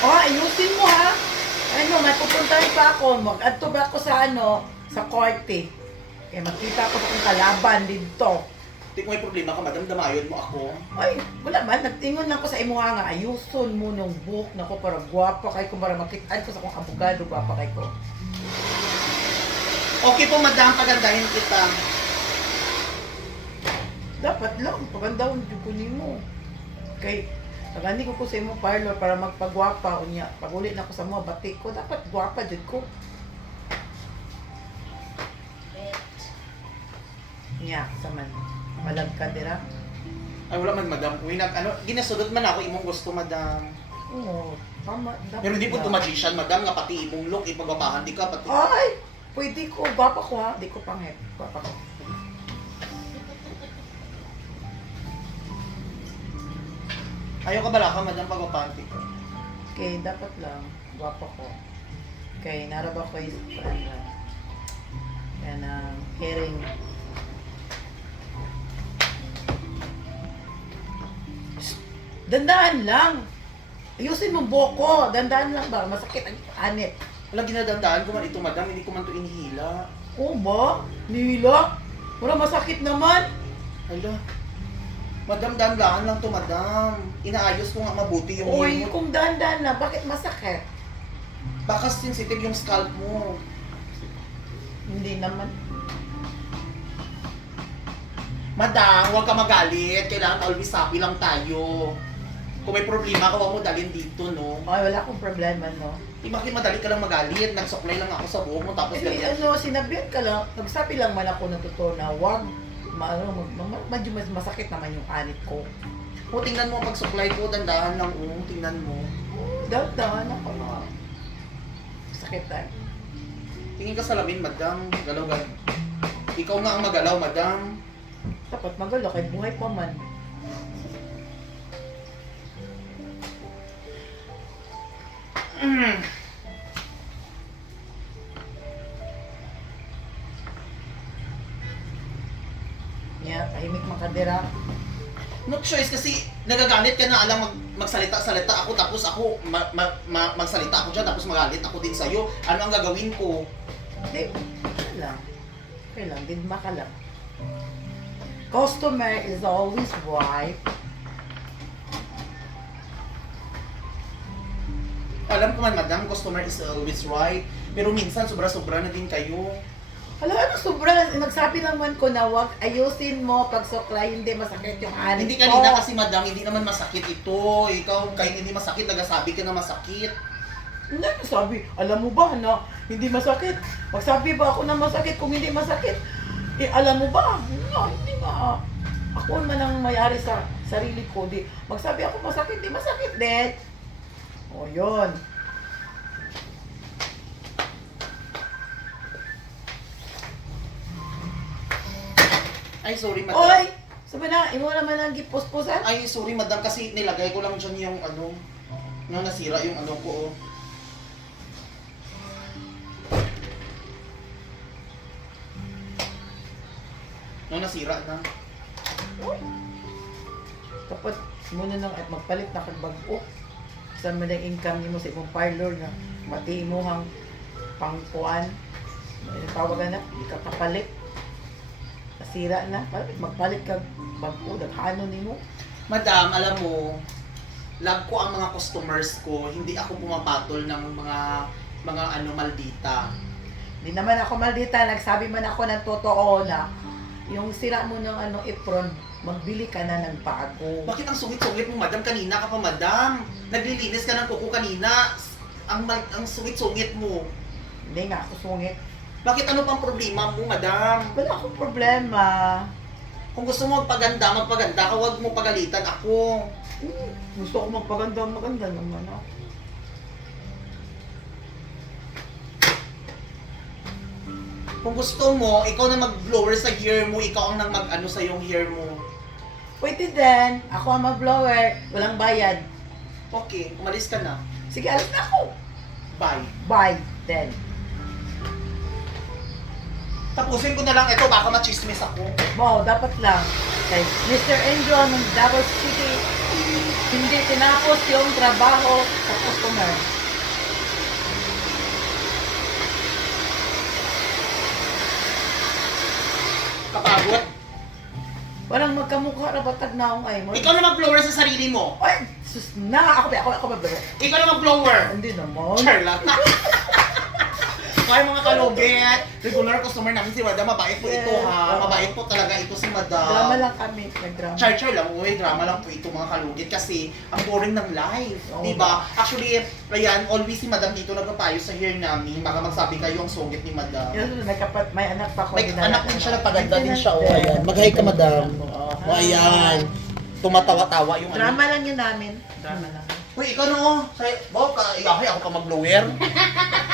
Oh, ayusin mo ha. Ano, may pupuntahan pa ako. Mag-adto ba ako sa ano, sa korte. Kaya makita ko sa kong kalaban dito. Di kung may problema ka, madam, damayon mo ako. Ay, wala man. Nagtingon lang ko sa imuha nga. Ayuson mo nung book na ko para gwapa kay ko. Para makitaan ko sa kong abogado. Gwapa kay ko. Okay po, madam, pagandahin kita. Dapat lang. Pagandawon yung kunin mo. Kay, Nagani ko ko sa imong parlor para magpagwapa unya. Pag uli na ko sa mga batik ko, dapat gwapa jud ko. Nya, sa man. Malag ka dira. Ay, wala man, madam. Uy, nag, ano, ginasulod man ako imong gusto, madam. Oo, tama. Dapat Pero hindi po na. to magician, madam, nga pati imong look, ipagbabahan di ka, pati... Ay! Pwede ko. Gwapa ko ha. Di ko pangit. Gwapa ko. Ayaw ka bala ka, madam, pagbabahan di ka. Okay, dapat lang. Gwapa ko. Okay, naraba ko na. Yan ang hearing. Shh! Dandaan lang. Ayusin mong boko. Dandaan lang ba? Masakit ang anit. Wala ginadandaan ko man ito, madam, hindi ko man to inihila. Oo ba? Nila? Wala masakit naman. Hala. Madam, dandahan lang to, madam. Inaayos ko nga mabuti yung Uy, hair mo. kung dandaan na, bakit masakit? Baka sensitive yung scalp mo. Hindi naman. Madam, huwag ka magalit. Kailangan always happy lang tayo. Kung may problema ka, huwag mo dalhin dito, no? Ay, wala akong problema, no? Di bakit madali ka lang magalit? Nagsuklay lang ako sa buhok mo, tapos Eh, ganyan. ano, sinabihan ka lang, nagsabi lang man ako ng totoo na wag, ma, ano, medyo mas masakit naman yung anit ko. O, tingnan mo ang pagsuklay ko, dandahan lang, oh. Tingnan mo. Dahan-dahan ako na. Sakit eh. Tingin ka sa lamin, madam. Galaw gan. Ikaw nga ang magalaw, madam. Dapat magalo kay buhay pa man. Mm. Niya, tahimik makadira. No choice kasi nagagalit ka na alam mag, magsalita-salita ako tapos ako ma, ma, ma- magsalita ako dyan tapos magalit ako din sa'yo. Ano ang gagawin ko? Hindi, okay lang. Okay lang, din ka lang. Customer is always right. Alam ko man, madam, customer is always right. Pero minsan, sobra-sobra na din kayo. Hala, ano sobra? Nagsabi lang man ko na wag ayusin mo pag suklay, hindi masakit yung anit Hindi kanina kasi, madam, hindi naman masakit ito. Ikaw, kahit hindi masakit, nagasabi ka na masakit. Hindi sabi, alam mo ba na hindi masakit? Magsabi ba ako na masakit kung hindi masakit? Eh, alam mo ba? No, hindi nga. Ako man ang mayari sa sarili ko. Di, magsabi ako masakit, di masakit din. O, yun. Ay, sorry, madam. Oy! Sabi na, imo naman ang gipuspusan? Ay, sorry, madam, kasi nilagay ko lang dyan yung ano, nang nasira yung ano ko, oh. Nung nasira na. Dapat muna nang at magpalit na kag bago. Sa man ang income nimo sa imong parlor na mati mo hang pangkuan. Ano tawagan na, di ka kapalit. Nasira na, palit magpalit kag bago, daghano nimo. Madam, alam mo, love ko ang mga customers ko. Hindi ako pumapatol ng mga mga ano maldita. Di naman ako maldita, nagsabi man ako ng totoo na yung sira mo ng ano apron, magbili ka na ng bago. Bakit ang sungit-sungit mo, madam? Kanina ka pa, madam. Naglilinis ka ng kuko kanina. Ang, mal- ang sungit-sungit mo. Hindi nga ako sungit. Bakit ano pang problema mo, madam? Wala akong problema. Kung gusto mo magpaganda, magpaganda ka, huwag mo pagalitan ako. Hmm, gusto ko magpaganda, maganda naman ako. Kung gusto mo, ikaw na mag-blower sa hair mo, ikaw ang nang mag-ano sa yung hair mo. Pwede din. Ako ang mag-blower. Walang bayad. Okay, umalis ka na. Sige, alis na ako. Bye. Bye then. Tapusin ko na lang ito, baka machismis ako. Wow, dapat lang. Okay. Mr. Andrew ng Davao City, hindi tinapos yung trabaho sa customer. Kapagod. Walang magkamukha na batag na akong ay mo. Ikaw na mag-blower sa sarili mo. Ay, sus na! Ako, ako, ako, ako, ako, Ikaw na mag-blower. Hindi naman. Charlotte. Kaya mga kalugit, regular customer namin si Madam, mabait po ito ha. Mabait po talaga ito si Madam. Drama lang kami. Nag-drama. Char char lang, uy, drama lang po ito mga kalugit kasi ang boring ng life, Oo. di ba? Actually, ayan, always si Madam dito nagpapayo sa hair namin, baka magsabi kayo ang sungit ni Madam. Yun, nagkapat, may anak pa ko. May anak din na. siya, nagpaganda din siya, oh, Maintenance ayan. Mag-hi ka, Madam. Oo. O ayan, tumatawa-tawa yung ano. Drama lang yun namin. Drama lang. Uy, ikaw no, say, Bob, ka, igahoy ako pa mag-blower.